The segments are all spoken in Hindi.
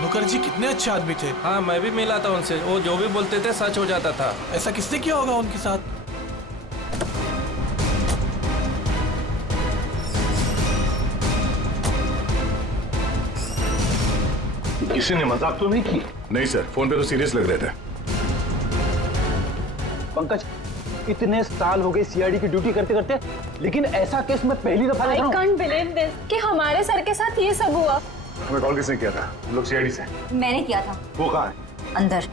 भानुकर जी कितने अच्छे आदमी थे। हाँ, मैं भी मिला था उनसे, वो जो भी बोलते थे सच हो जाता था। ऐसा किसने किया होगा उनके साथ? किसी ने मजाक तो नहीं की? नहीं सर, फोन पे तो सीरियस लग रहे थे। पंकज, इतने साल हो गए सीआईडी की ड्यूटी करते करते, लेकिन ऐसा केस मैं पहली दफा देख रहा हूं। I can't believe this कि हमारे सर के साथ ये सब हुआ। हमें कॉल किसने किया था? हम लोग सीआईडी से। मैंने किया था। वो कहाँ है? अंदर।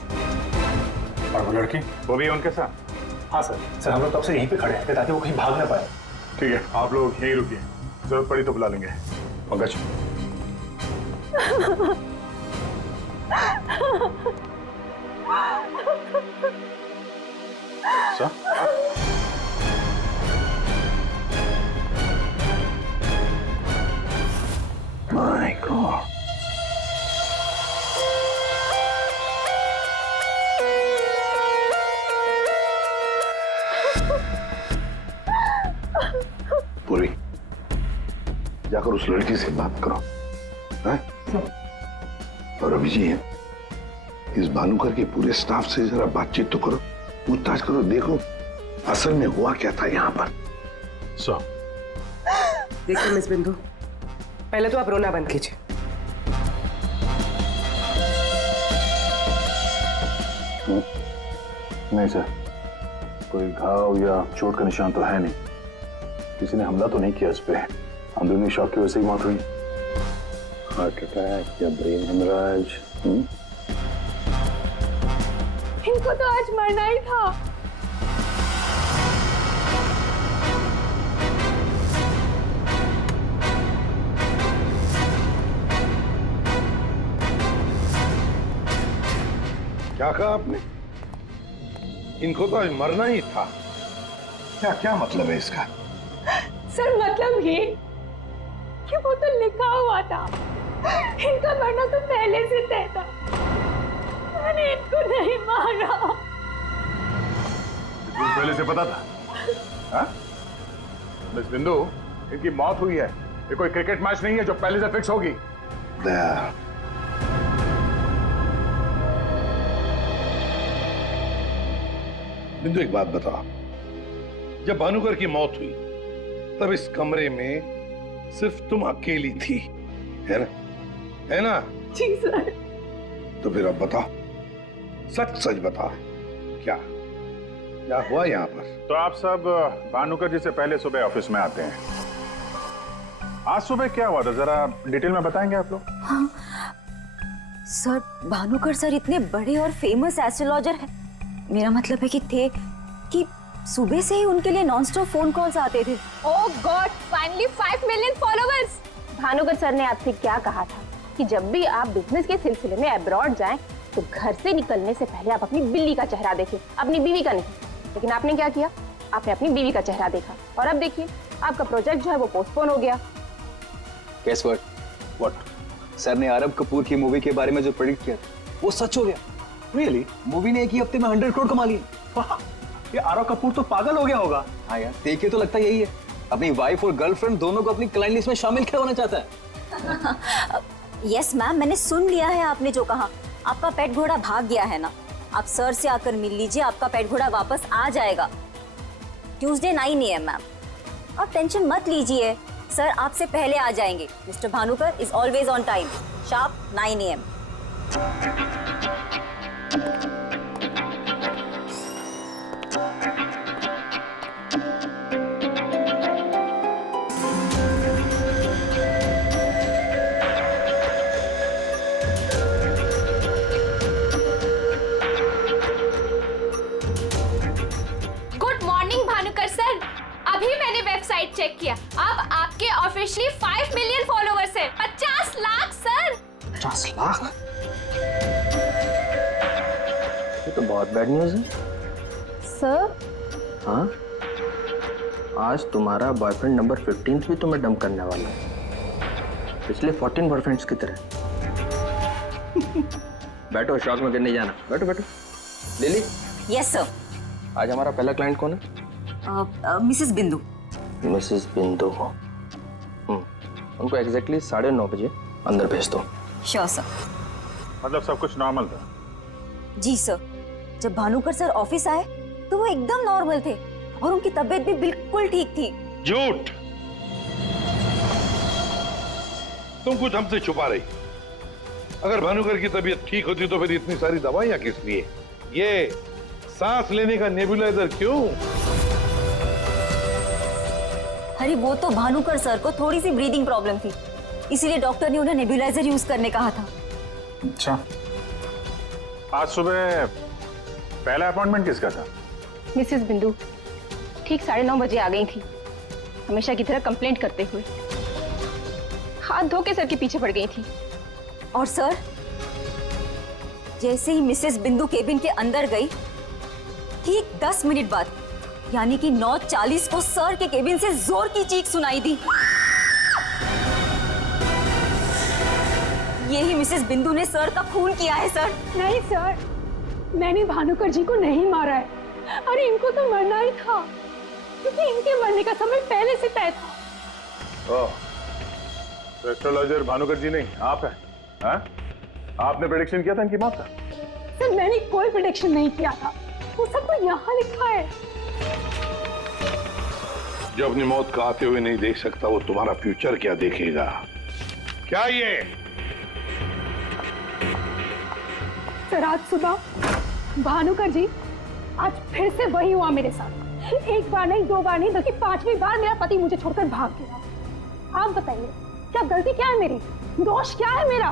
और वो लड़की, वो भी है उनके साथ? हाँ सर, हम लोग तब से यहीं पे खड़े हैं ताकि वो कहीं भाग ना पाए। ठीक है, आप लोग यहीं रुकिए, जरूरत पड़ी तो बुला लेंगे। पंकज। सर? My God. पूरी, जाकर उस लड़की से बात करो, हैं? और अभी जी, इस भानुकर के पूरे स्टाफ से जरा बातचीत तो करो, पूछताछ करो, देखो असल में हुआ क्या था यहाँ पर। देखिए मिस बिंदु, पहले तो आप रोना बंद कीजिए। नहीं सर, कोई घाव या चोट का निशान तो है नहीं, किसी ने हमला तो नहीं किया इस पे, अंदरूनी शॉक की वजह से ही मौत हुई। हार्ट अटैक या ब्रेन हेमराज? इनको तो आज मरना ही था। क्या कहा आपने? इनको तो आज मरना ही था। क्या क्या मतलब है इसका? सर मतलब ये कि वो तो लिखा हुआ था, इनका मरना तो पहले से तय था, मैंने इनको नहीं मारा। तुम पहले से पता था? हाँ? मिस बिंदु, इनकी मौत हुई है, ये कोई क्रिकेट मैच नहीं है जो पहले से फिक्स होगी। दया, बिंदु एक बात बताओ, जब भानुकर की मौत हुई तब इस कमरे में सिर्फ तुम अकेली थी, है ना? है ना? जी सर। तो फिर अब बताओ, सच सच बताओ, क्या क्या हुआ यहाँ पर? तो आप सब भानुकर जी से पहले सुबह ऑफिस में आते हैं। आज सुबह क्या हुआ था, जरा डिटेल में बताएंगे आप लोग? हाँ सर, भानुकर सर इतने बड़े और फेमस एस्ट्रोलॉजर हैं, मेरा मतलब है कि थे कि सुबह से ही उनके लिए नॉनस्टॉप फोन कॉल्स आते थे। Oh god, finally 5 million followers. Bhanukar sir ने आपसे क्या कहा था कि जब भी आप बिजनेस के सिलसिले में अब्रॉड जाएं तो घर से निकलने से पहले आप अपनी बिल्ली का चेहरा देखें, अपनी बीवी का नहीं। लेकिन आपने क्या किया? आपने अपनी बीवी का चेहरा देखा और अब देखिए आपका प्रोजेक्ट जो है वो पोस्टपोन हो गया। Guess what? सर ने आरब कपूर की मूवी के बारे में जो प्रेडिक्ट किया था वो सच हो गया। Really? मूवी ने एक ही हफ्ते में 100 करोड़ कमा लिए। ये आरव कपूर तो पागल हो गया होगा। हाँ यार, देखिए तो लगता यही है, अपनी वाइफ और गर्लफ्रेंड दोनों को अपनी क्लाइंट लिस्ट में शामिल करवाना चाहता है। यस मैम, मैंने सुन लिया है आपने जो कहा। आपका पेट घोड़ा भाग गया है ना, आप सर से आकर मिल लीजिए, आपका पेट घोड़ा वापस आ जाएगा ट्यूसडे 9 AM मैम। आप टेंशन मत लीजिए, सर आपसे पहले आ जाएंगे। Mister Bhanukar is always on time, sharp 9 AM। Website check किया, अब आपके ऑफिशियली 5 मिलियन फॉलोअर्स हैं। 50 लाख सर। 50 लाख? ये तो बहुत बैड न्यूज़ है सर। हाँ, आज तुम्हारा बॉयफ्रेंड नंबर 15 भी तुम्हें डंप करने वाला है, पिछले 14 बॉयफ्रेंड्स की तरह। बैठो, शॉक में गिरने जाना। बैठो बैठो। लिली। Yes sir. आज हमारा पहला क्लाइंट कौन है? मिसेस बिंदु। मिसेस बिंदु को उनको एग्जैक्टली 9:30 बजे अंदर भेज दो। Sure sir. मतलब सब कुछ नॉर्मल था? जी सर, जब भानुकर सर ऑफिस आए तो वो एकदम नॉर्मल थे और उनकी तबीयत भी बिल्कुल ठीक थी। झूठ! तुम कुछ हमसे छुपा रही। अगर भानुकर की तबीयत ठीक होती तो फिर इतनी सारी दवाइयां किस लिए? ये सांस लेने का नेबुलाइजर क्यों? अरे वो तो भानुकर सर को थोड़ी सी ब्रीदिंग प्रॉब्लम थी, इसीलिए डॉक्टर ने उन्हें नेबुलाइजर यूज करने कहा था। अच्छा, आज सुबह पहला अपॉइंटमेंट किसका था? मिसेस बिंदु ठीक 9:30 बजे आ गई थी, हमेशा की तरह कंप्लेंट करते हुए। हाथ धो के सर के पीछे पड़ गई थी। और सर, जैसे ही मिसेस बिंदु केबिन के अंदर गई, ठीक 10 मिनट बाद यानी कि 9:40 को सर के केबिन से जोर की चीख सुनाई दी। यही मिसेस बिंदु ने सर का खून किया है सर। नहीं सर, मैंने भानुकर जी को नहीं मारा है। अरे इनको तो मरना ही था, क्योंकि इनके मरने का समय पहले से तय था। तो एस्ट्रोलॉजर भानुकर जी नहीं, आप हैं? हाँ? आपने प्रेडिक्शन किया था इनकी मौत का? सर मैंने कोई प्रेडिक्शन नहीं किया था, वो सब तो यहाँ लिखा है। जो अपनी मौत को आते हुए नहीं देख सकता, वो तुम्हारा फ्यूचर क्या देखेगा? क्या ये? सर आज सुबह भानुकर जी, आज फिर से वही हुआ मेरे साथ। एक बार नहीं, 2 बार नहीं, बल्कि 5वीं बार मेरा पति मुझे छोड़कर भाग गया। आप बताइए, क्या गलती क्या है मेरी? दोष क्या है मेरा?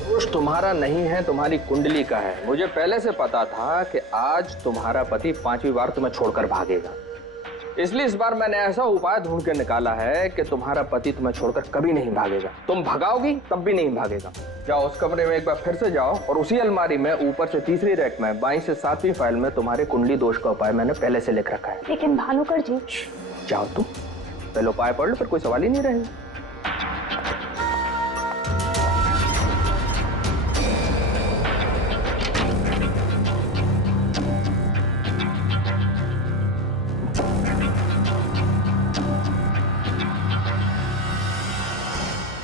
दोष तुम्हारा नहीं है, तुम्हारी कुंडली का है। मुझे पहले से पता था कि आज तुम्हारा पति 5वीं बार तुम्हें छोड़कर भागेगा, इसलिए इस बार मैंने ऐसा उपाय ढूंढ के निकाला है कि तुम्हारा पति तुम्हें छोड़कर कभी नहीं भागेगा। तुम भगाओगी तब भी नहीं भागेगा। जाओ उस कमरे में एक बार फिर से जाओ और उसी अलमारी में ऊपर से 3री रैक में 22 से 7वीं फाइल में तुम्हारे कुंडली दोष का उपाय मैंने पहले से लिख रखा है। लेकिन भानुकर जी। जाओ तुम पहले उपाय पढ़ लो, फिर कोई सवाल ही नहीं रहेगा।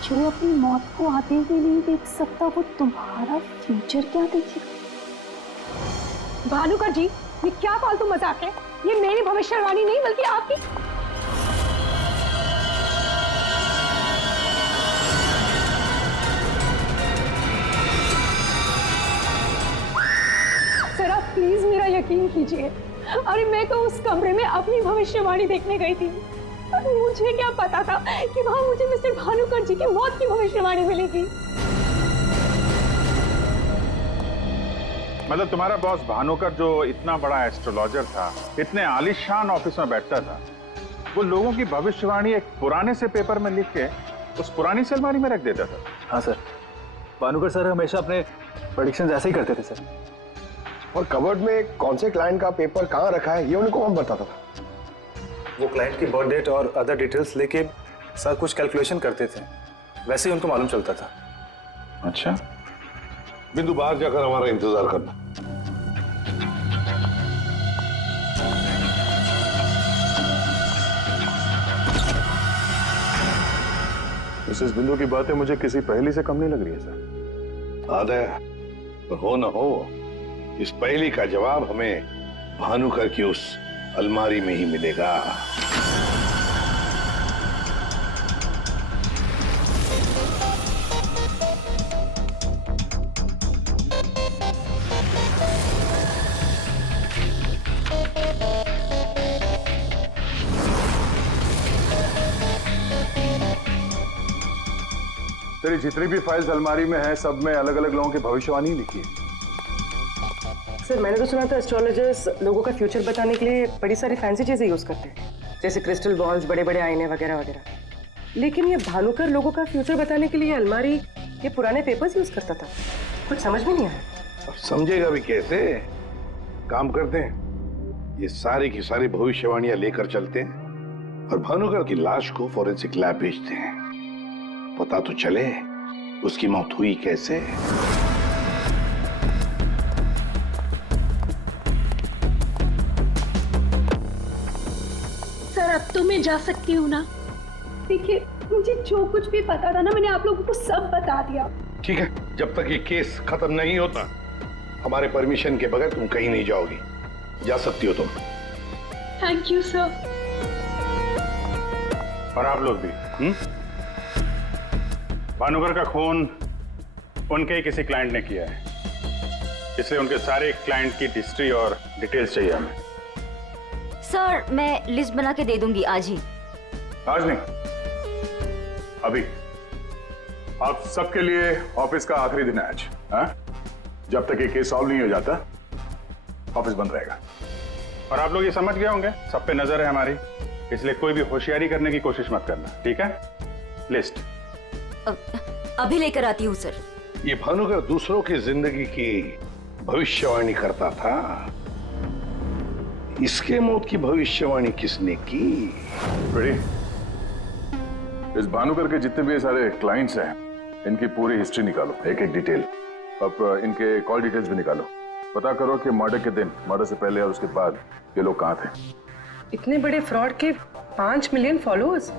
जो अपनी मौत को आते हुए नहीं देख सकता, वो तुम्हारा फ्यूचर क्या देखेगा? भानुकर जी, ये क्या फालतू मजाक है? ये मेरी भविष्यवाणी नहीं बल्कि आपकी। सर आप प्लीज मेरा यकीन कीजिए। अरे मैं तो उस कमरे में अपनी भविष्यवाणी देखने गई थी। मुझे क्या पता था कि वहां मुझे मिस्टर भानुकर जी की मौत की भविष्यवाणी मिलेगी। मतलब तुम्हारा बॉस भानुकर जो इतना बड़ा एस्ट्रोलॉजर था, इतने आलीशान ऑफिस में बैठता था, वो लोगों की भविष्यवाणी एक पुराने से पेपर में लिख के उस पुरानी से अलमारी में रख देता था। हाँ सर, भानुकर सर हमेशा अपने प्रेडिक्शंस ऐसे ही करते थे सर। और कबर्ड में कौन से क्लाइंट का पेपर कहाँ रखा है, ये उनको कौन बताता था? वो क्लाइंट की बर्थ डेट और अदर डिटेल्स लेके सर कुछ कैलकुलेशन करते थे, वैसे ही उनको मालूम चलता था। अच्छा, बिंदु बाहर जाकर हमारा इंतजार करना। मिसेस बिंदु की बातें मुझे किसी पहेली से कम नहीं लग रही है सर। आदय, पर हो न हो, इस पहेली का जवाब हमें भानुकर की उस अलमारी में ही मिलेगा। तेरी जितनी भी फाइल्स अलमारी में है, सब में अलग अलग लोगों की भविष्यवाणी लिखी है। सर मैंने तो सुना था एस्ट्रोलॉजर्स लोगों का फ्यूचर बताने के लिए बड़ी सारी फैंसी चीजें यूज करते हैं, जैसे क्रिस्टल बॉल्स, बड़े बड़े आईने वगैरह वगैरह। लेकिन ये भानुकर लोगों का फ्यूचर बताने के लिए अलमारी ये पुराने पेपर्स यूज करता था, कुछ समझ में नहीं आया। अब समझेगा भी कैसे? काम करते हैं, ये सारी की सारी भविष्यवाणियां लेकर चलते हैं और भानुकर की लाश को फॉरेंसिक लैब भेजते हैं। पता तो चले उसकी मौत हुई कैसे। सर अब तो मैं जा सकती हूँ ना? देखिए मुझे जो कुछ भी पता था ना, मैंने आप लोगों को सब बता दिया। ठीक है, जब तक ये केस खत्म नहीं होता हमारे परमिशन के बगैर तुम कहीं नहीं जाओगी। जा सकती हो तुम। Thank you sir. और आप लोग भी। भानुकर का खून उनके ही किसी क्लाइंट ने किया है, इसलिए उनके सारे क्लाइंट की हिस्ट्री और डिटेल्स चाहिए हमें। सर मैं लिस्ट बना के दे दूंगी आज ही। आज नहीं, अभी। आप सबके लिए ऑफिस का आखिरी दिन है आज। हाँ? जब तक ये केस सॉल्व नहीं हो जाता ऑफिस बंद रहेगा। और आप लोग ये समझ गए होंगे, सब पे नजर है हमारी, इसलिए कोई भी होशियारी करने की कोशिश मत करना, ठीक है? लिस्ट अभी लेकर आती हूँ सर। ये भानुकर दूसरों की जिंदगी की भविष्यवाणी करता था, इसके मौत की भविष्यवाणी किसने की? रेडी? इस भानुकर के जितने भी सारे क्लाइंट्स हैं, इनकी पूरी हिस्ट्री निकालो, एक एक डिटेल। अब इनके कॉल डिटेल्स भी निकालो। पता करो कि मर्डर के दिन, मर्डर से पहले और उसके बाद ये लोग कहाँ थे। इतने बड़े फ्रॉड के 5 मिलियन फॉलोअर्स।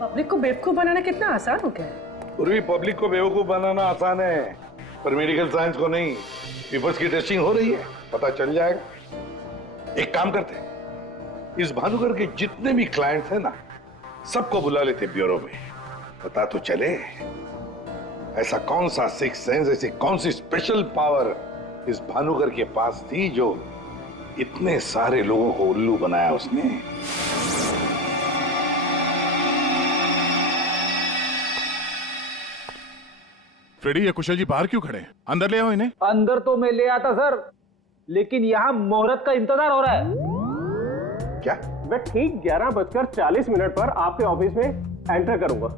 पब्लिक को बेवकूफ बनाना कितना आसान हो गया है। पूरी पब्लिक को बेवकूफ बनाना आसान है, पर मेडिकल साइंस को नहीं। पेपर्स की टेस्टिंग हो रही है, पता चल जाएगा। एक काम करते हैं, इस भानुकर के जितने भी क्लाइंट्स हैं ना, सबको बुला लेते ब्यूरो में। पता तो चले ऐसा कौन सा सिक्स सेंस, ऐसी कौन सी स्पेशल पावर इस भानुकर के पास थी जो इतने सारे लोगों को उल्लू बनाया उसने। फ्रेडी, ये कुशल जी बाहर क्यों खड़े हैं? अंदर ले आओ इन्हें। अंदर तो मैं ले आता सर, लेकिन यहाँ मुहूर्त का इंतजार हो रहा है। क्या? मैं ठीक 11:40 पर आपके ऑफिस में एंटर करूंगा,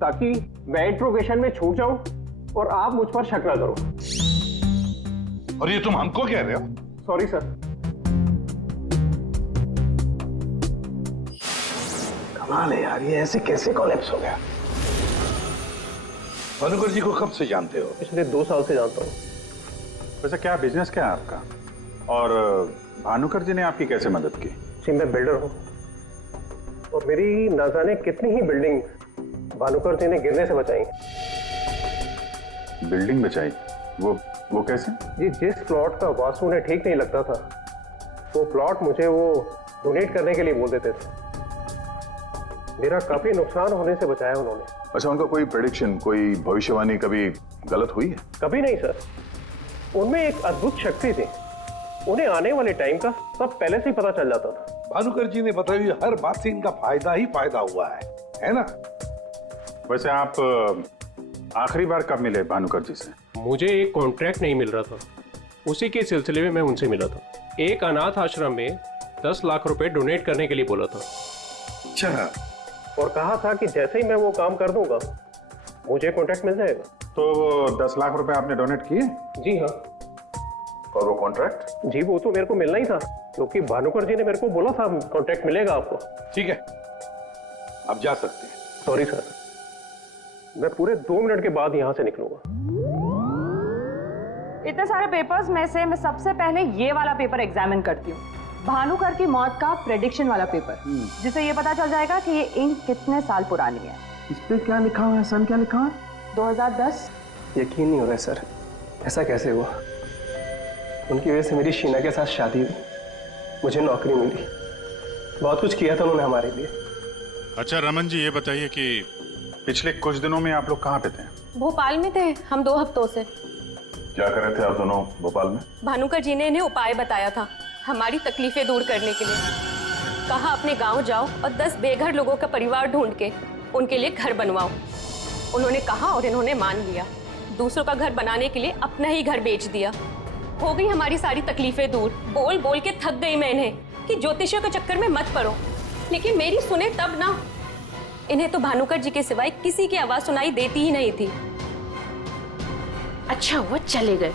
ताकि मैं इंट्रोगेशन में छूट जाऊं और आप मुझ पर शक न करो। और ये तुम हमको कह रहे हो? Sorry sir. कमाल है यार, ये ऐसे कैसे कोलैप्स हो गया? भानुकर जी को कब से जानते हो? पिछले 2 साल से जानता हूँ। वैसे क्या बिजनेस क्या है आपका? और भानुकर जी ने आपकी कैसे मदद की? जी मैं बिल्डर हूँ, और मेरी ना जाने कितनी ही बिल्डिंग भानुकर जी ने गिरने से बचाई। बिल्डिंग बचाई? वो कैसे? जी जिस प्लॉट का वास्तु उन्हें ठीक नहीं लगता था, वो प्लॉट मुझे वो डोनेट करने के लिए बोल देते थे। मेरा काफी नुकसान होने से बचाया उन्होंने। अच्छा, उनका कोई प्रेडिक्शन, कोई भविष्यवाणी कभी गलत हुई है? कभी नहीं सर। उनमें एक अद्भुत शक्ति थी, उन्हें आने वाले टाइम का सब पहले से ही पता चल जाता था। भानुकर जी ने बताई हुई हर बात से इनका फायदा ही फायदा हुआ है ना? वैसे आप आखिरी बार कब मिले भानुकर जी से? मुझे एक कॉन्ट्रैक्ट नहीं मिल रहा था, उसी के सिलसिले में मैं उनसे मिला था। एक अनाथ आश्रम में 10 लाख रुपए डोनेट करने के लिए बोला था। अच्छा। और कहा था कि जैसे ही मैं वो काम कर दूंगा मुझे कॉन्ट्रैक्ट मिल जाएगा। तो 10 लाख रुपए आपने डोनेट किए? जी हाँ। और वो कॉन्ट्रैक्ट? जी वो तो मेरे को मिलना ही था, क्योंकि भानुकर जी ने मेरे को बोला था कॉन्ट्रैक्ट मिलेगा आपको। ठीक है, आप जा सकते हैं। सॉरी सर, मैं पूरे 2 मिनट के बाद यहाँ से निकलूंगा। इतने सारे पेपर्स में से मैं सबसे पहले ये वाला पेपर एग्जामिन करती हूँ, भानुकर की मौत का प्रेडिक्शन वाला पेपर, जिससे ये पता चल जाएगा कि ये इंक कितने साल पुरानी है। इस पे क्या लिखा हुआ है? सन क्या लिखा है? 2010। यकीन नहीं हो रहा है सर, ऐसा कैसे हुआ? उनकी वजह से मेरी शीना के साथ शादी हुई, मुझे नौकरी मिली, बहुत कुछ किया था उन्होंने हमारे लिए। अच्छा रमन जी, ये बताइए कि पिछले कुछ दिनों में आप लोग कहाँ पे थे? भोपाल में थे हम 2 हफ्तों से। क्या कर रहे थे आप दोनों भोपाल में? भानुकर जी ने इन्हें उपाय बताया था हमारी तकलीफें दूर करने के लिए। कहा अपने गांव जाओ और 10 बेघर लोगों का परिवार ढूंढ के उनके लिए घर बनवाओ। उन्होंने कहा और इन्होंने मान लिया। दूसरों का घर बनाने के लिए अपना ही घर बेच दिया। हो गई हमारी सारी तकलीफें दूर। बोल बोल के थक गई मैं इन्हें कि ज्योतिषियों के चक्कर में मत पड़ो, लेकिन मेरी सुने तब ना। इन्हें तो भानुकर जी के सिवाय किसी की आवाज सुनाई देती ही नहीं थी। अच्छा हुआ चले गए,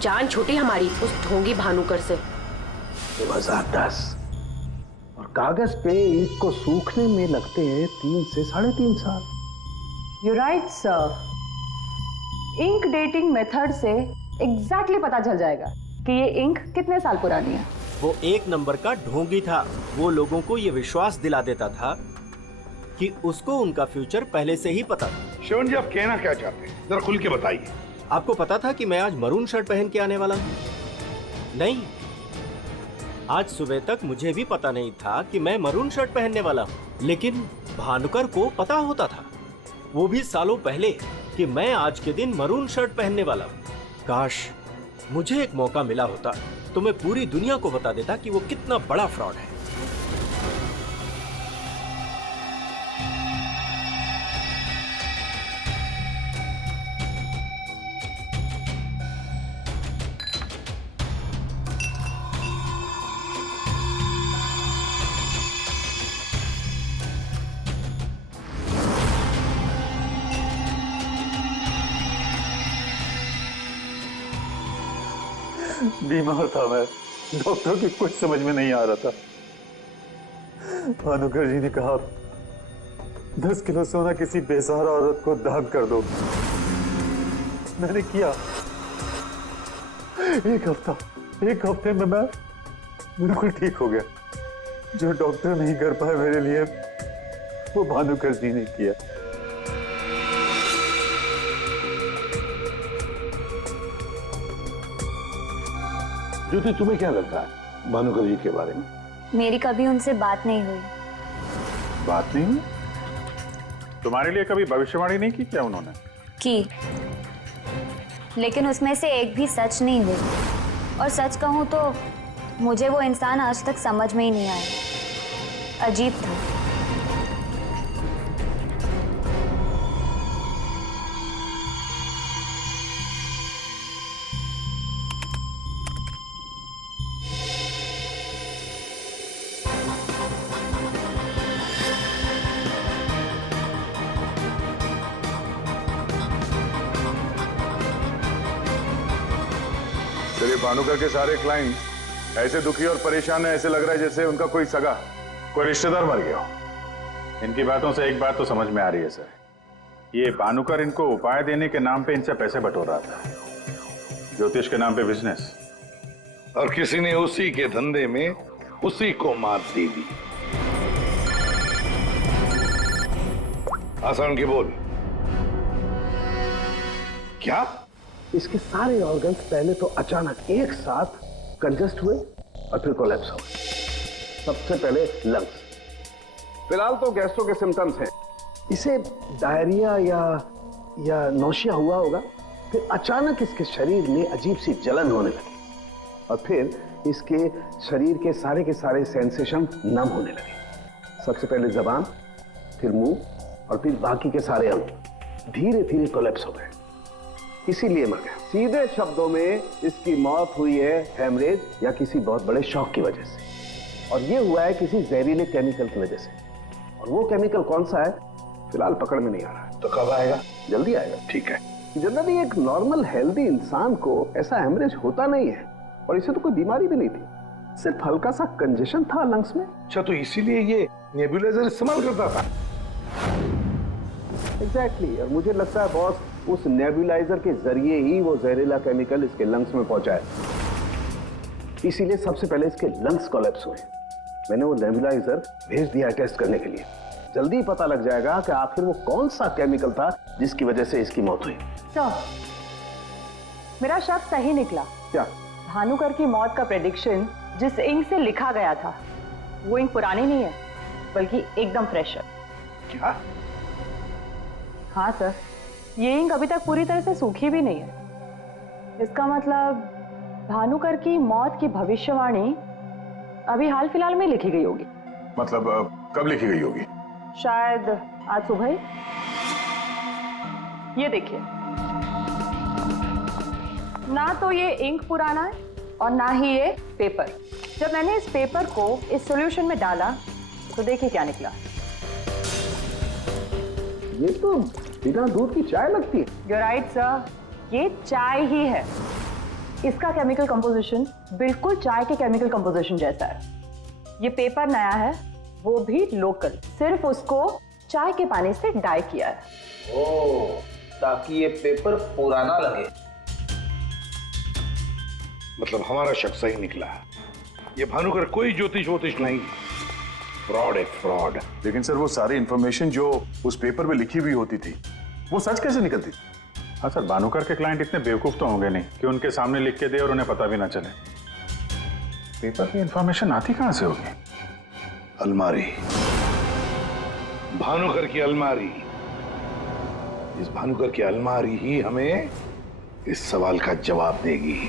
जान छूटी हमारी उस ढोंगी भानुकर से। 2010 और कागज पे ईंट को सूखने में लगते हैं 3 से 3.5 साल। You right sir. Ink dating method से एग्जैक्टली पता चल जाएगा कि ये इंक कितने साल पुरानी है। वो एक नंबर का ढोंगी था। वो लोगों को ये विश्वास दिला देता था कि उसको उनका फ्यूचर पहले से ही पता था। श्रवण जी, आप कहना क्या चाहते हैं, जरा खुल के बताइए। आपको पता था कि मैं आज मरून शर्ट पहन के आने वाला हूँ? नहीं, आज सुबह तक मुझे भी पता नहीं था कि मैं मरून शर्ट पहनने वाला हूँ, लेकिन भानुकर को पता होता था, वो भी सालों पहले, कि मैं आज के दिन मरून शर्ट पहनने वाला हूँ। काश मुझे एक मौका मिला होता तो मैं पूरी दुनिया को बता देता कि वो कितना बड़ा फ्रॉड है। बीमार था मैं, डॉक्टर की कुछ समझ में नहीं आ रहा था। भानुकर जी ने कहा 10 किलो सोना किसी बेसहारा औरत को दान कर दो। मैंने किया। एक हफ्ते में मैं बिल्कुल ठीक हो गया। जो डॉक्टर नहीं कर पाए मेरे लिए, वो भानुकर जी ने किया। ज्योति, तुम्हें क्या लगता है भानुकर जी के बारे में? मेरी कभी उनसे बात नहीं हुई। बात नहीं हुई? तुम्हारे लिए कभी भविष्यवाणी नहीं की क्या उन्होंने? की, लेकिन उसमें से एक भी सच नहीं हुई। और सच कहूं तो मुझे वो इंसान आज तक समझ में ही नहीं आया। अजीब था। चलिए, भानुकर के सारे क्लाइंट ऐसे दुखी और परेशान है, ऐसे लग रहा है जैसे उनका कोई सगा, कोई रिश्तेदार मर गया हो। इनकी बातों से एक बात तो समझ में आ रही है सर, ये भानुकर इनको उपाय देने के नाम पे इनसे पैसे बटोर रहा था, ज्योतिष के नाम पे बिजनेस, और किसी ने उसी के धंधे में उसी को मात दे दी। आसान की बोल। क्या? इसके सारे ऑर्गन्स पहले तो अचानक एक साथ कंजस्ट हुए और फिर कोलैप्स हो गए। सबसे पहले लंग्स। फिलहाल तो गैस्ट्रो के सिम्टम्स हैं। इसे डायरिया या नौशिया हुआ होगा। फिर अचानक इसके शरीर में अजीब सी जलन होने लगी और फिर इसके शरीर के सारे सेंसेशन नम होने लगे। सबसे पहले जबान, फिर मुंह और फिर बाकी के सारे अंग धीरे धीरे कोलैप्स हो गए। इसीलिए मर गया। सीधे शब्दों में इसकी मौत हुई है हेमरेज या किसी बहुत बड़े शॉक की वजह से, और ये हुआ है किसी जहरीले केमिकल की वजह से। और वो केमिकल कौन सा है फिलहाल पकड़ में नहीं आ रहा है। तो कब आएगा? जल्दी आएगा। ठीक है। जनरली एक नॉर्मल हेल्दी इंसान को ऐसा हेमरेज होता नहीं है, और इसे तो कोई बीमारी भी नहीं थी, सिर्फ हल्का सा कंजेशन था लंग्स में। अच्छा, तो इसीलिए ये नेबुलाइजर इस्तेमाल करता था? एग्जैक्टली। और मुझे लगता है बॉस, उस नेबुलाइजर के जरिए ही वो जहरीला केमिकल इसके लंग्स में पहुंचा है। इसीलिए सबसे पहले इसके लंग्स कोलैप्स हुए। मैंने वो नेबुलाइजर भेज दिया टेस्ट करने के लिए। जल्दी पता लग जाएगा कि आखिर वो कौन सा केमिकल था जिसकी वजह से इसकी मौत हुई। सर, मेरा शक सही निकला। क्या? भानुकर की मौत का प्रेडिक्शन जिस इंक से लिखा गया था, वो इंक पुरानी नहीं है, बल्कि एकदम फ्रेश है। क्या? हाँ सर, ये इंक अभी तक पूरी तरह से सूखी भी नहीं है। इसका मतलब भानुकर की मौत की भविष्यवाणी अभी हाल फिलहाल में लिखी गई होगी। मतलब कब लिखी गई होगी? शायद आज सुबह ही। ये देखिए, ना तो ये इंक पुराना है और ना ही ये पेपर। जब मैंने इस पेपर को इस सॉल्यूशन में डाला तो देखिए क्या निकला। ये तो बिना दूध की चाय लगती है। You're right, sir. ये चाय ही है। इसका केमिकल कंपोजिशन बिल्कुल चाय के केमिकल कंपोजिशन जैसा है। ये पेपर नया है, वो भी लोकल, सिर्फ उसको चाय के पानी से डाई किया है। ओह, ताकि ये पेपर पुराना लगे। मतलब हमारा शक सही निकला है। ये भानुकर कोई ज्योतिष नहीं, फ्रॉड है, फ्रॉड। लेकिन सर, वो सारी इंफॉर्मेशन जो उस पेपर में लिखी हुई होती थी, वो सच कैसे निकलती? हाँ सर, भानुकर के क्लाइंट इतने बेवकूफ तो होंगे नहीं कि उनके सामने लिख के दे और उन्हें पता भी ना चले। पेपर की इंफॉर्मेशन आती कहां से होगी? अलमारी, भानुकर की अलमारी। इस भानुकर की अलमारी ही हमें इस सवाल का जवाब देगी।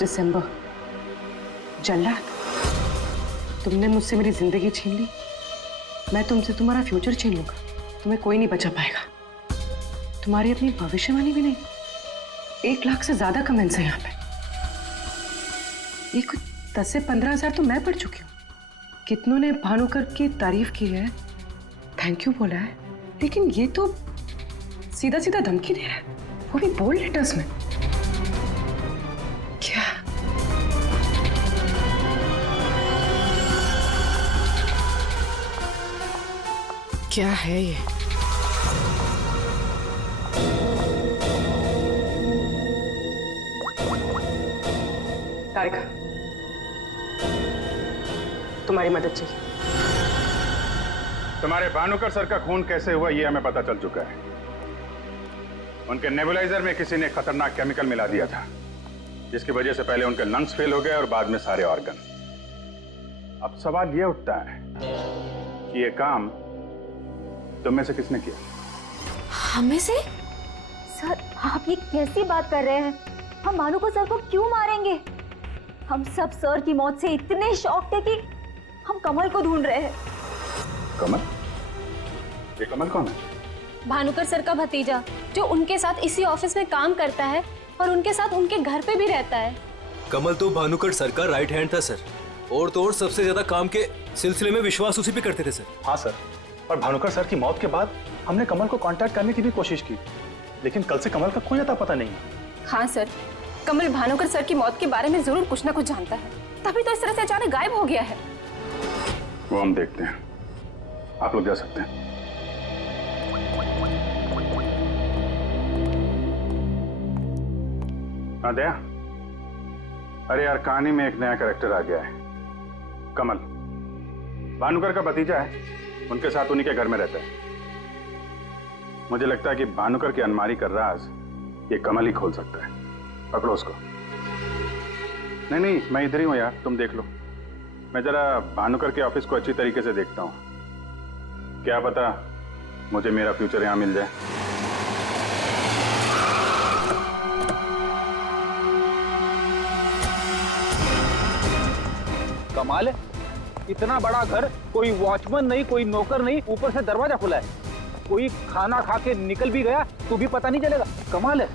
दिसंबर। जल्लाद, तुमने मुझसे मेरी जिंदगी छीन ली, मैं तुमसे तुम्हारा फ्यूचर छीन लूंगा। तुम्हें कोई नहीं बचा पाएगा। तुम्हारी अपनी भविष्यवाणी भी नहीं। 1 लाख से ज्यादा कमेंट्स हैं यहाँ पे। ये कुछ 10 से 15 हजार तो मैं पढ़ चुकी हूँ। कितनों ने भानुकर की तारीफ की है, थैंक यू बोला है, लेकिन ये तो सीधा सीधा धमकी दे रहा है, वो भी बोल्ड लेटर्स में। क्या है ये? तारिका, तुम्हारी मदद चाहिए। तुम्हारे भानुकर सर का खून कैसे हुआ ये हमें पता चल चुका है। उनके नेबुलाइजर में किसी ने खतरनाक केमिकल मिला दिया था, जिसकी वजह से पहले उनके लंग्स फेल हो गए और बाद में सारे ऑर्गन। अब सवाल ये उठता है कि ये काम तुम में से किसने किया? हमें से? सर, आप ये कैसी बात कर रहे हैं? हम भानुकर सर को क्यों मारेंगे? हम सब सर की मौत से इतने शॉक थे कि हम कमल को ढूंढ रहे हैं। कमल? ये कमल कौन है? भानुकर सर का भतीजा, जो उनके साथ इसी ऑफिस में काम करता है और उनके साथ उनके घर पे भी रहता है। कमल तो भानुकर सर का राइट हैंड था सर, और तो और सबसे ज्यादा काम के सिलसिले में विश्वास उसी पे करते थे सर। हाँ सर, और भानुकर सर की मौत के बाद हमने कमल को कांटेक्ट करने की भी कोशिश की, लेकिन कल से कमल का कोई अता पता नहीं। हाँ सर, कमल भानुकर सर की मौत के बारे में जरूर कुछ ना कुछ जानता है, तभी तो इस तरह से अचानक गायब हो गया है। वो हम देखते हैं, आप लोग जा सकते हैं। हाँ दया, अरे यार, कहानी में एक नया कैरेक्टर आ गया है, कमल। भानुकर का भतीजा है, उनके साथ उन्हीं के घर में रहता है। मुझे लगता है कि भानुकर की अलमारी का राज ये कमल ही खोल सकता है। पकड़ो उसको। नहीं नहीं, मैं इधर ही हूं यार, तुम देख लो। मैं जरा भानुकर के ऑफिस को अच्छी तरीके से देखता हूं, क्या पता मुझे मेरा फ्यूचर यहां मिल जाए। कमाल है, इतना बड़ा घर, कोई वॉचमैन नहीं, कोई नौकर नहीं, ऊपर से दरवाजा खुला है। कोई खाना खा के निकल भी गया तो भी पता नहीं चलेगा। कमाल है।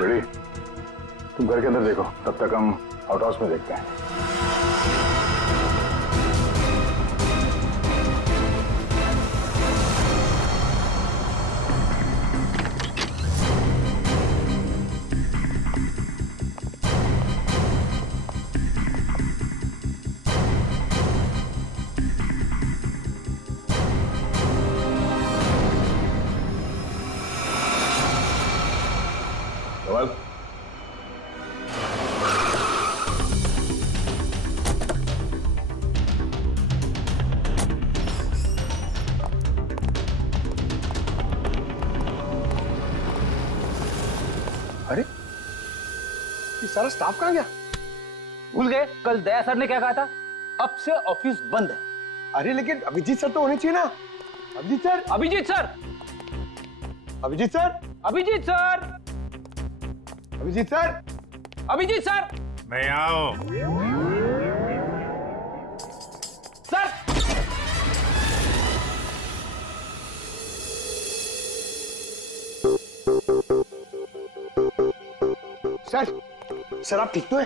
बेड़ी, तुम घर के अंदर देखो, तब तक हम आउट हाउस में देखते हैं। अरे, ये सारा स्टाफ कहाँ गया? भूल गए कल दया सर ने क्या कहा था? अब से ऑफिस बंद है। अरे लेकिन अभिजीत सर तो होने चाहिए ना। Abhijeet sir, Abhijeet sir, Abhijeet sir, Abhijeet sir, Abhijeet sir, Abhijeet sir, मैं आओ। सर, सर आप ठीक तो है?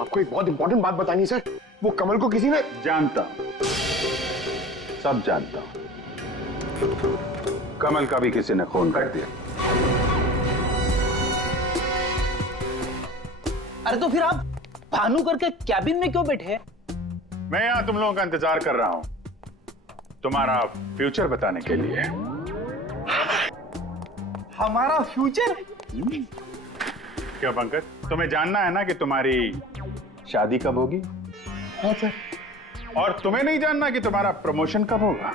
आपको एक बहुत इंपॉर्टेंट बात बतानी है सर। वो कमल को किसी ने जानता हूं, सब जानता हूं। कमल का भी किसी ने खून कर दिया। अरे तो फिर आप भानुकर के कैबिन में क्यों बैठे हैं? मैं यहां तुम लोगों का इंतजार कर रहा हूं, तुम्हारा फ्यूचर बताने के लिए। हमारा फ्यूचर? क्या पंकज, तुम्हें जानना है ना कि तुम्हारी शादी कब होगी? हाँ सर। और तुम्हें नहीं जानना कि तुम्हारा प्रमोशन कब होगा?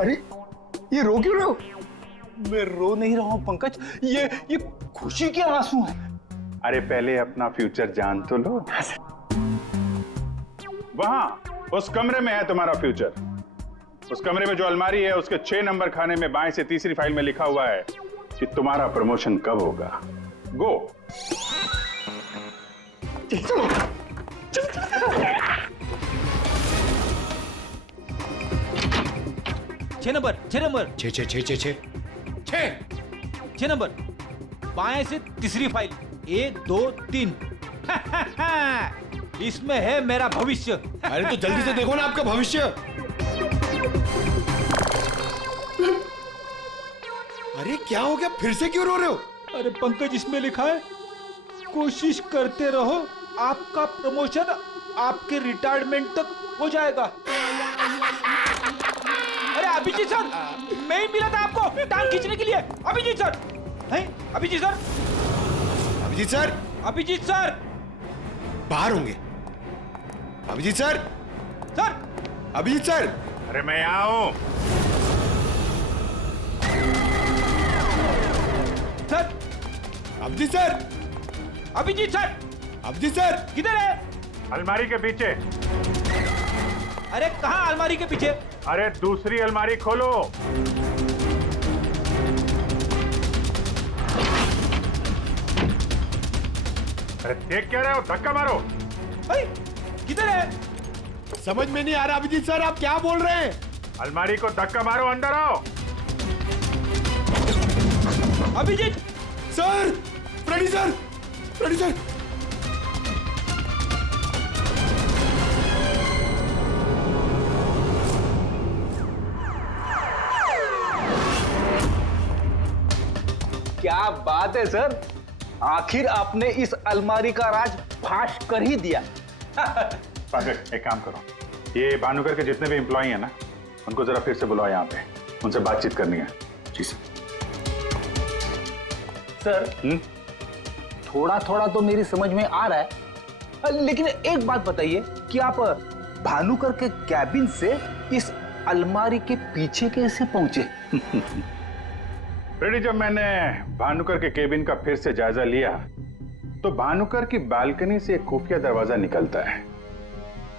अरे ये रो क्यों रहे हो? मैं रो नहीं रहा हूं पंकज, ये खुशी के आंसू हैं। अरे पहले अपना फ्यूचर जान तो लो। वहां उस कमरे में है तुम्हारा फ्यूचर। उस कमरे में जो अलमारी है उसके 6 नंबर खाने में बाएं से तीसरी फाइल में लिखा हुआ है कि तुम्हारा प्रमोशन कब होगा। गो। 6 नंबर, 6 नंबर, 6 नंबर, बाएं से तीसरी फाइल, 1 2 3। इसमें है मेरा भविष्य। अरे तो जल्दी से देखो ना आपका भविष्य। अरे क्या हो गया, फिर से क्यों रो रहे हो? अरे पंकज, इसमें लिखा है कोशिश करते रहो, आपका प्रमोशन आपके रिटायरमेंट तक हो जाएगा। अरे अभिजीत सर, मैं ही मिला था आपको टांग खींचने के लिए। अभिजीत सर, हैं? Abhijeet sir, Abhijeet sir, Abhijeet sir बाहर होंगे। Abhijeet sir, sir, Abhijeet sir. अरे मैं आऊं। Sir, Abhijeet sir, Abhijeet sir, Abhijeet sir किधर है? अलमारी के पीछे। अरे कहाँ अलमारी के पीछे? अरे दूसरी अलमारी खोलो। अरे देख क्या रहे हो, धक्का मारो। किधर है? समझ में नहीं आ रहा अभिजीत सर, आप क्या बोल रहे हैं? अलमारी को धक्का मारो, अंदर आओ। Abhijeet sir, Freddy sir, Freddy sir. क्या बात है सर, आखिर आपने इस अलमारी का राज फाश कर ही दिया। पंकज, एक काम करो, ये भानुकर के जितने भी एम्प्लॉय हैं ना, उनको जरा फिर से बुलाओ यहाँ पे, उनसे बातचीत करनी है। जी सर। सर, थोड़ा थोड़ा तो मेरी समझ में आ रहा है, लेकिन एक बात बताइए कि आप भानुकर के कैबिन से इस अलमारी के पीछे कैसे पहुंचे? रेडी, जब मैंने भानुकर के केबिन का फिर से जायजा लिया तो भानुकर की बालकनी से एक खुफिया दरवाजा निकलता है।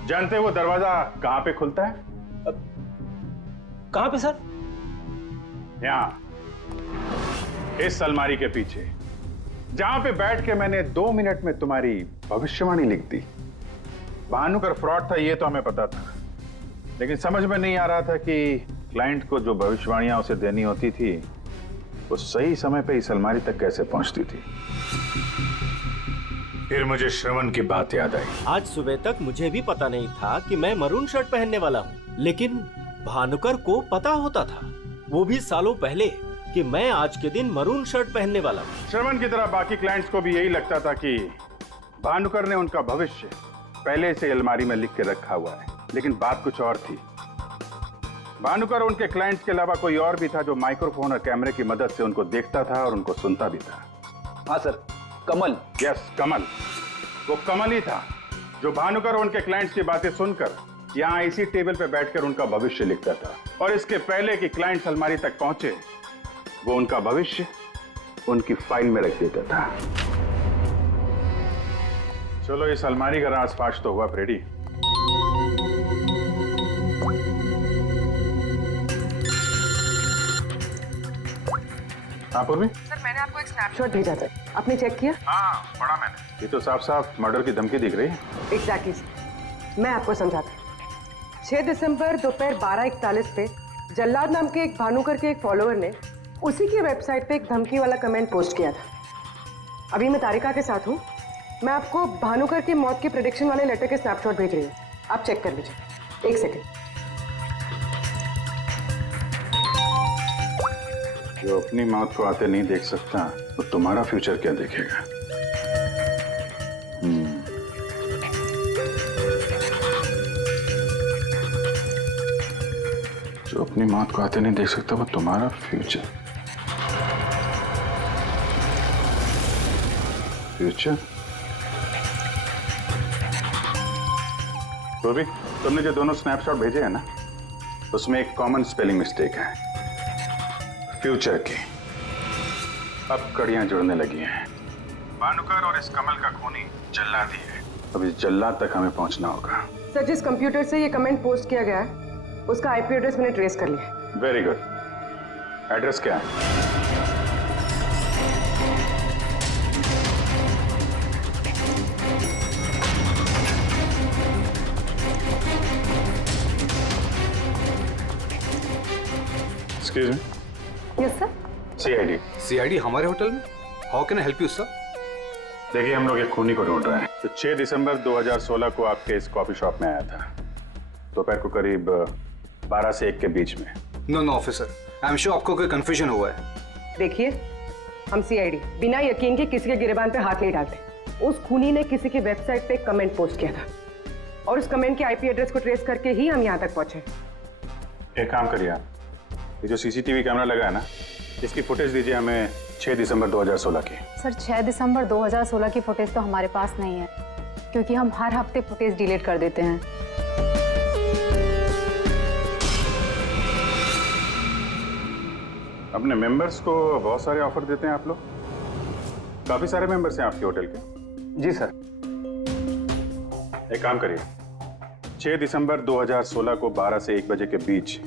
जानते हैं वो दरवाजा कहां पे खुलता है? कहां पे सर? यहां, इस अलमारी के पीछे, जहां पे बैठ के मैंने 2 मिनट में तुम्हारी भविष्यवाणी लिख दी। भानुकर फ्रॉड था ये तो हमें पता था, लेकिन समझ में नहीं आ रहा था कि क्लाइंट को जो भविष्यवाणियां उसे देनी होती थी वो सही समय पे इस अलमारी तक कैसे पहुंचती थी। फिर मुझे श्रवण की बात याद आई। आज सुबह तक मुझे भी पता नहीं था कि मैं मरून शर्ट पहनने वाला हूँ, लेकिन भानुकर को पता होता था, वो भी सालों पहले, कि मैं आज के दिन मरून शर्ट पहनने वाला हूँ। श्रवण की तरह बाकी क्लाइंट्स को भी यही लगता था कि भानुकर ने उनका भविष्य पहले से अलमारी में लिख के रखा हुआ है, लेकिन बात कुछ और थी। भानुकर उनके क्लाइंट्स के अलावा कोई और भी था जो माइक्रोफोन और कैमरे की मदद से उनको देखता था और उनको सुनता भी था। हाँ सर, कमल। यस, कमल। वो कमल ही था जो भानुकर उनके क्लाइंट्स की बातें सुनकर यहाँ इसी टेबल पे बैठकर उनका भविष्य लिखता था, और इसके पहले कि क्लाइंट्स अलमारी तक पहुंचे वो उनका भविष्य उनकी फाइल में रख देता था। चलो, इस अलमारी का राज फाश तो हुआ फ्रेडी। हाँ पूर्वी? सर मैंने आपको एक स्नैपशॉट भेजा था, आपने चेक किया? हाँ पढ़ा मैंने। ये तो साफ साफ मर्डर की धमकी दिख रही है। एग्जैक्टली सर, मैं आपको समझाता हूँ। 6 दिसंबर दोपहर 12:41 पे जल्लाद नाम के एक भानुकर के एक फॉलोअर ने उसी की वेबसाइट पे एक धमकी वाला कमेंट पोस्ट किया था। अभी मैं तारिका के साथ हूँ, मैं आपको भानुकर की मौत के प्रेडिक्शन वाले लेटर के स्नैपशॉट भेज रही हूँ, आप चेक कर लीजिए। एक सेकेंड। जो अपनी मौत को आते नहीं देख सकता तो तुम्हारा फ्यूचर क्या देखेगा? जो अपनी मौत को आते नहीं देख सकता वो तुम्हारा फ्यूचर। फ्यूचर? पूर्वी, तुमने जो दोनों स्नैपशॉट भेजे हैं ना, उसमें एक कॉमन स्पेलिंग मिस्टेक है, फ्यूचर की। अब कड़ियां जुड़ने लगी हैं। भानुकर और इस कमल का खूनी जल्लाद ही है। अब इस जल्लाद तक हमें पहुंचना होगा। सर जिस कंप्यूटर से ये कमेंट पोस्ट किया गया है उसका आईपी एड्रेस मैंने ट्रेस कर लिया। Very good. एड्रेस क्या है? Excuse me. Yes sir. CID. CID हमारे होटल में? How can I help you sir? देखिए हम लोग एक खूनी को ढूंढ रहे हैं। तो 6 दिसंबर 2016 को आपके इस कॉफी शॉप में आया था, दोपहर को करीब 12 से 1 के बीच में। No officer, I am sure आपको कोई कंफ्यूजन हुआ है। देखिए हम सीआईडी बिना यकीन के किसी के गिरबान पे हाथ नहीं डालते। उस खूनी ने किसी की वेबसाइट पे एक कमेंट पोस्ट किया था और उस कमेंट के आईपी एड्रेस को ट्रेस करके ही हम यहाँ तक पहुंचे। एक काम करिए आप, ये जो सीसीटीवी कैमरा लगा है ना, इसकी फुटेज दीजिए हमें 6 दिसंबर 2016 की। सर 6 दिसंबर 2016 की फुटेज तो हमारे पास नहीं है, क्योंकि हम हर हफ्ते फुटेज डिलीट कर देते हैं। अपने मेंबर्स को बहुत सारे ऑफर देते हैं आप लोग? काफी सारे मेंबर्स हैं आपके होटल के? जी सर। एक काम करिए, 6 दिसंबर 2016 को 12 से 1 बजे के बीच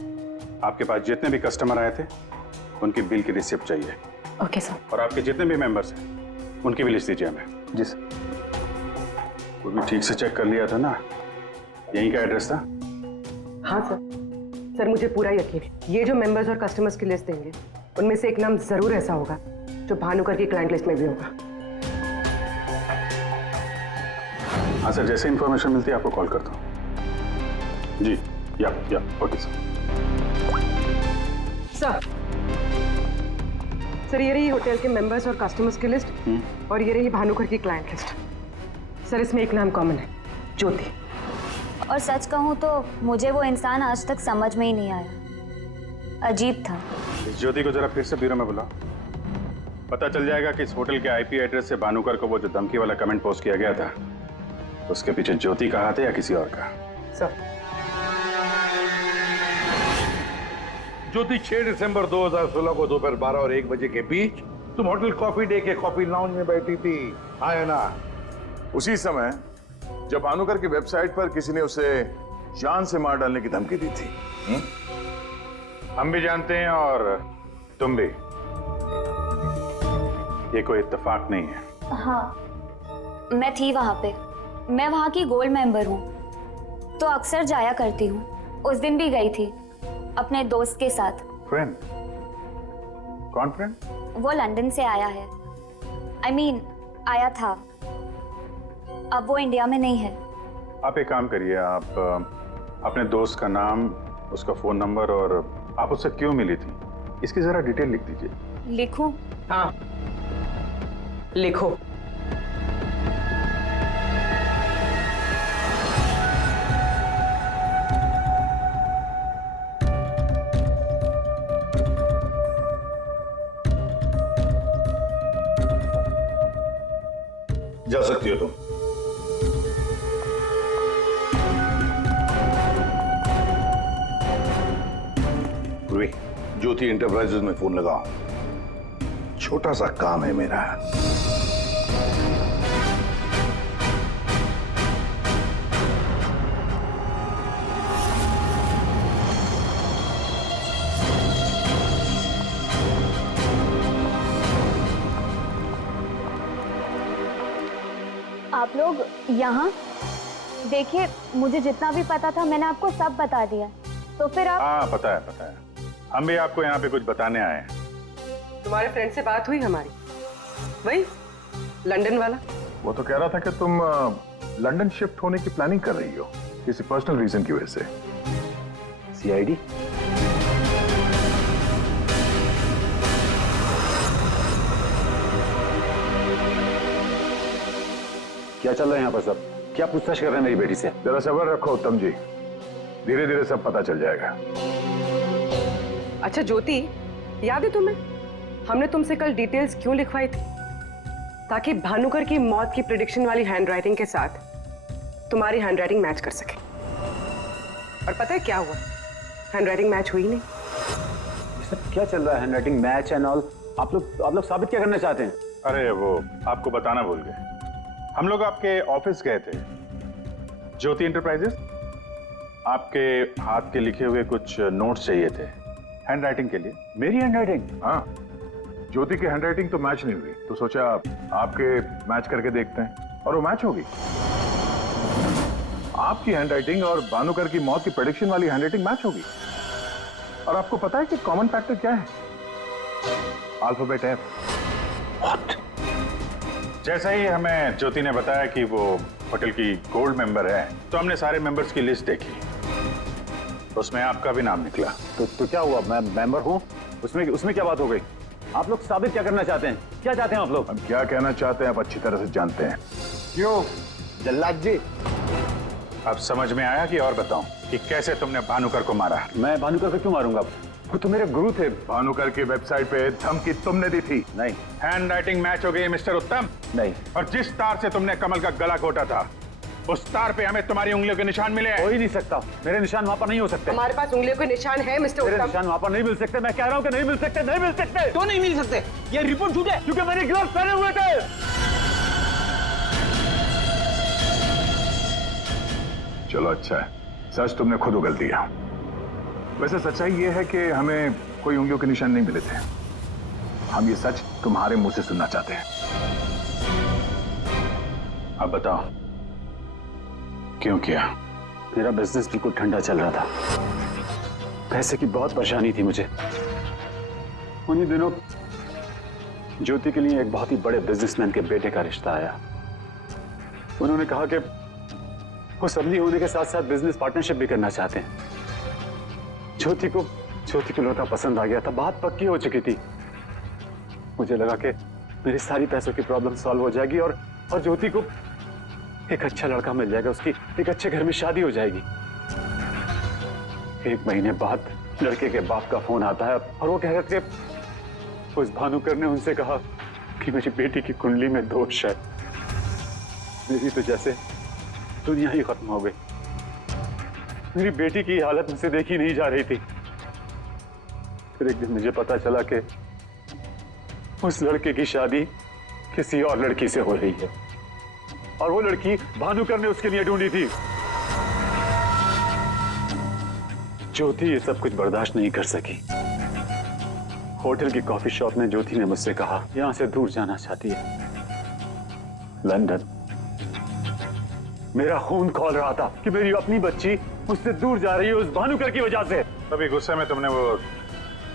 आपके पास जितने भी कस्टमर आए थे उनकी बिल की रिसिप्ट चाहिए। Okay sir. और आपके जितने भी मेंबर्स हैं उनकी भी लिस्ट दीजिए हमें। जी सर। वो भी ठीक से चेक कर लिया था ना? यहीं का एड्रेस था? हाँ सर मुझे पूरा यकीन है ये जो मेंबर्स और कस्टमर्स की लिस्ट देंगे उनमें से एक नाम जरूर ऐसा होगा जो भानुकर की क्लाइंट लिस्ट में भी होगा। हाँ सर, जैसे इंफॉर्मेशन मिलती है आपको कॉल करता हूँ। जी या ओके सर। सर ये रही होटल के मेंबर्स और कस्टमर्स की लिस्ट और ये रही भानुकर की क्लाइंट लिस्ट। सर इसमें एक नाम कॉमन है, ज्योति। और सच कहूँ तो मुझे वो इंसान आज तक समझ में ही नहीं आया, अजीब था। इस ज्योति को जरा फिर से ब्यूरो में बुलाओ, पता चल जाएगा कि इस होटल के आईपी एड्रेस से भानुकर को वो जो धमकी वाला कमेंट पोस्ट किया गया था उसके पीछे ज्योति का हाथ है या किसी और का। सर ज्योति 6 दिसंबर 2016 को दोपहर 12 और 1 बजे के बीच तुम होटल कॉफी डे के कॉफी लाउंज में बैठी थी, हाँ ना? उसी समय जब भानुकर की वेबसाइट पर किसी ने उसे जान से मार डालने की धमकी दी थी। हम भी जानते हैं और तुम भी। ये कोई इत्तेफाक नहीं है। हाँ मैं थी वहां पे, मैं वहां की गोल्ड मेंबर हूँ तो अक्सर जाया करती हूँ। उस दिन भी गई थी अपने दोस्त के साथ। फ्रेंड? कौन फ्रेंड? वो लंदन से आया है, I mean, आया था, अब वो इंडिया में नहीं है। आप एक काम करिए, आप अपने दोस्त का नाम, उसका फोन नंबर और आप उससे क्यों मिली थी इसकी जरा डिटेल लिख दीजिए। लिखूं? हाँ लिखो। जा सकती हो तुम। पूर्वी, ज्योति इंटरप्राइजेज में फोन लगाओ, छोटा सा काम है मेरा। आप लोग यहाँ देखिए, मुझे जितना भी पता था मैंने आपको सब बता दिया, तो फिर आप। हाँ पता है पता है, हम भी आपको यहाँ पे कुछ बताने आए हैं। तुम्हारे फ्रेंड से बात हुई हमारी, वही लंदन वाला? वो तो कह रहा था कि तुम लंदन शिफ्ट होने की प्लानिंग कर रही हो किसी पर्सनल रीजन की वजह से। सीआईडी? क्या चल रहा है यहाँ पर सब? क्या पूछताछ कर रहे हैं मेरी बेटी से? जरा सब्र रखो उत्तम जी, धीरे धीरे सब पता चल जाएगा। अच्छा ज्योति, याद है तुम्हें हमने तुमसे कल डिटेल्स क्यों लिखवाई थी? ताकि भानुकर की मौत की प्रेडिक्शन वाली हैंडराइटिंग के साथ तुम्हारी हैंडराइटिंग मैच कर सके। और पता है क्या हुआ? हैंडराइटिंग मैच हुई नहीं। सब क्या चल रहा है? Handwriting match and all? आप लोग साबित क्या करना चाहते हैं? अरे वो आपको बताना भूल गए, हम लोग आपके ऑफिस गए थे, ज्योति इंटरप्राइजेस। आपके हाथ के लिखे हुए कुछ नोट्स चाहिए थे हैंडराइटिंग के लिए। मेरी हैंडराइटिंग? हाँ, ज्योति की हैंडराइटिंग तो मैच नहीं हुई, तो सोचा आपके मैच करके देखते हैं, और वो मैच होगी। आपकी हैंडराइटिंग और भानुकर की मौत की प्रेडिक्शन वाली हैंडराइटिंग मैच होगी। और आपको पता है कि कॉमन फैक्टर क्या है? Alphabet F. जैसा ही हमें ज्योति ने बताया कि वो होटल की गोल्ड मेंबर है, तो हमने सारे मेंबर्स की लिस्ट देखी, तो उसमें आपका भी नाम निकला। तो क्या हुआ? मैं मेंबर हूँ, उसमें क्या बात हो गई? आप लोग साबित क्या करना चाहते हैं? क्या चाहते हैं आप लोग? हम क्या कहना चाहते हैं आप अच्छी तरह से जानते हैं। क्यों जल्लाद जी? अब समझ में आया कि और बताऊं कि कैसे तुमने भानुकर को मारा? मैं भानुकर को क्यों मारूंगा? वो तो मेरे गुरु थे। भानुकर की वेबसाइट पे धमकी तुमने दी थी। नहीं। हैंडराइटिंग मैच हो गई मिस्टर उत्तम। नहीं। और जिस तार से तुमने कमल का गला घोटा था, उस तार पे हमें तुम्हारी उंगलियों के निशान मिले हैं। हो ही नहीं सकता, मेरे निशान वहां पर नहीं हो सकते। हमारे पास उंगलियों के निशान है मिस्टर उत्तम। मेरे निशान वहां पर नहीं मिल सकते। मैं कह रहा हूँ कि नहीं मिल सकते, नहीं मिल सकते। तो नहीं मिल सकते, ये रिपोर्ट झूठ है, क्योंकि मैंने ग्लव्स पहने हुए थे। चलो अच्छा है, सच तुमने खुद उगल दिया। वैसे सच्चाई ये है कि हमें कोई उंगलियों के निशान नहीं मिले थे। हम ये सच तुम्हारे मुंह से सुनना चाहते हैं। अब बताओ क्यों किया? मेरा बिजनेस बिल्कुल ठंडा चल रहा था, पैसे की बहुत परेशानी थी मुझे। उन्हीं दिनों ज्योति के लिए एक बहुत ही बड़े बिजनेसमैन के बेटे का रिश्ता आया। उन्होंने कहा कि वो समधी होने के साथ साथ बिजनेस पार्टनरशिप भी करना चाहते हैं। ज्योति को लड़का पसंद आ गया था, बात पक्की हो चुकी थी। मुझे लगा कि मेरी सारी पैसों की प्रॉब्लम सॉल्व हो जाएगी और ज्योति को एक अच्छा लड़का मिल जाएगा, उसकी एक अच्छे घर में शादी हो जाएगी। 1 महीने बाद लड़के के बाप का फोन आता है और वो कह रहे थे उस भानुकर ने उनसे कहा कि मेरी बेटी की कुंडली में दोष है। मेरी तो जैसे दुनिया ही खत्म हो गई। मेरी बेटी की हालत मुझसे देखी नहीं जा रही थी। फिर एक दिन मुझे पता चला कि उस लड़के की शादी किसी और लड़की से हो रही है और वो लड़की भानुकर ने उसके लिए ढूंढी थी। ज्योति ये सब कुछ बर्दाश्त नहीं कर सकी। होटल की कॉफी शॉप में ज्योति ने मुझसे कहा यहां से दूर जाना चाहती है, लंदन। मेरा खून खौल रहा था कि मेरी अपनी बच्ची मुझसे दूर जा रही है उस भानुकर की वजह से। तभी गुस्से में तुमने वो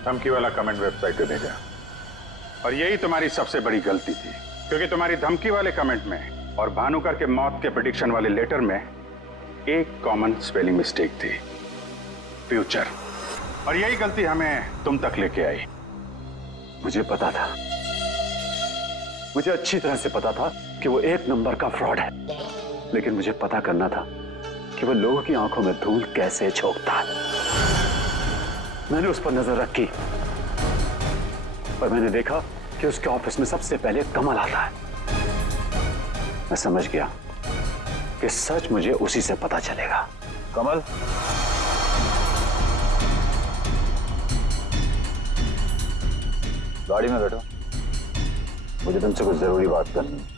धमकी वाला कमेंट वेबसाइट पे भेजा, और यही तुम्हारी सबसे बड़ी गलती थी, क्योंकि तुम्हारी धमकी वाले कमेंट में और भानुकर के मौत के प्रेडिक्शन वाले लेटर में एक कॉमन स्पेलिंग मिस्टेक थी, फ्यूचर। और यही गलती हमें तुम तक लेके आई। मुझे पता था, मुझे अच्छी तरह से पता था कि वो 1 नंबर का फ्रॉड है, लेकिन मुझे पता करना था कि वो लोगों की आंखों में धूल कैसे झोंकता है। मैंने उस पर नजर रखी और मैंने देखा कि उसके ऑफिस में सबसे पहले कमल आता है। मैं समझ गया कि सच मुझे उसी से पता चलेगा। कमल, गाड़ी में बैठो, मुझे तुमसे कुछ जरूरी बात करनी है।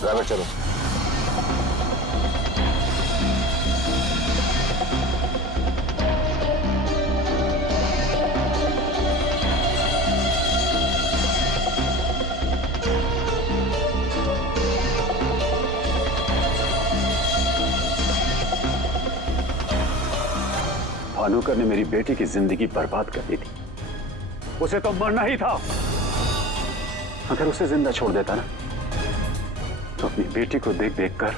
ड्राइवर चलो। भानुकर ने मेरी बेटी की जिंदगी बर्बाद कर दी थी। उसे तो मरना ही था। अगर उसे जिंदा छोड़ देता ना तो अपनी बेटी को देख देख कर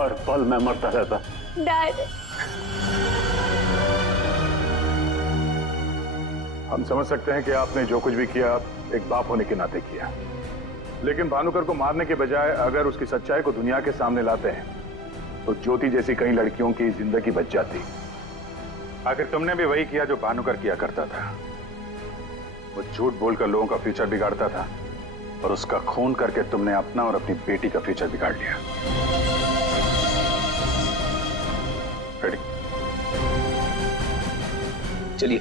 हर पल मैं मरता रहता। डैड, हम समझ सकते हैं कि आपने जो कुछ भी किया एक बाप होने के नाते किया, लेकिन भानुकर को मारने के बजाय अगर उसकी सच्चाई को दुनिया के सामने लाते हैं तो ज्योति जैसी कई लड़कियों की जिंदगी बच जाती। आखिर तुमने भी वही किया जो भानुकर किया करता था। वो झूठ बोलकर लोगों का फ्यूचर बिगाड़ता था और उसका खून करके तुमने अपना और अपनी बेटी का फ्यूचर बिगाड़ लिया। चलिए।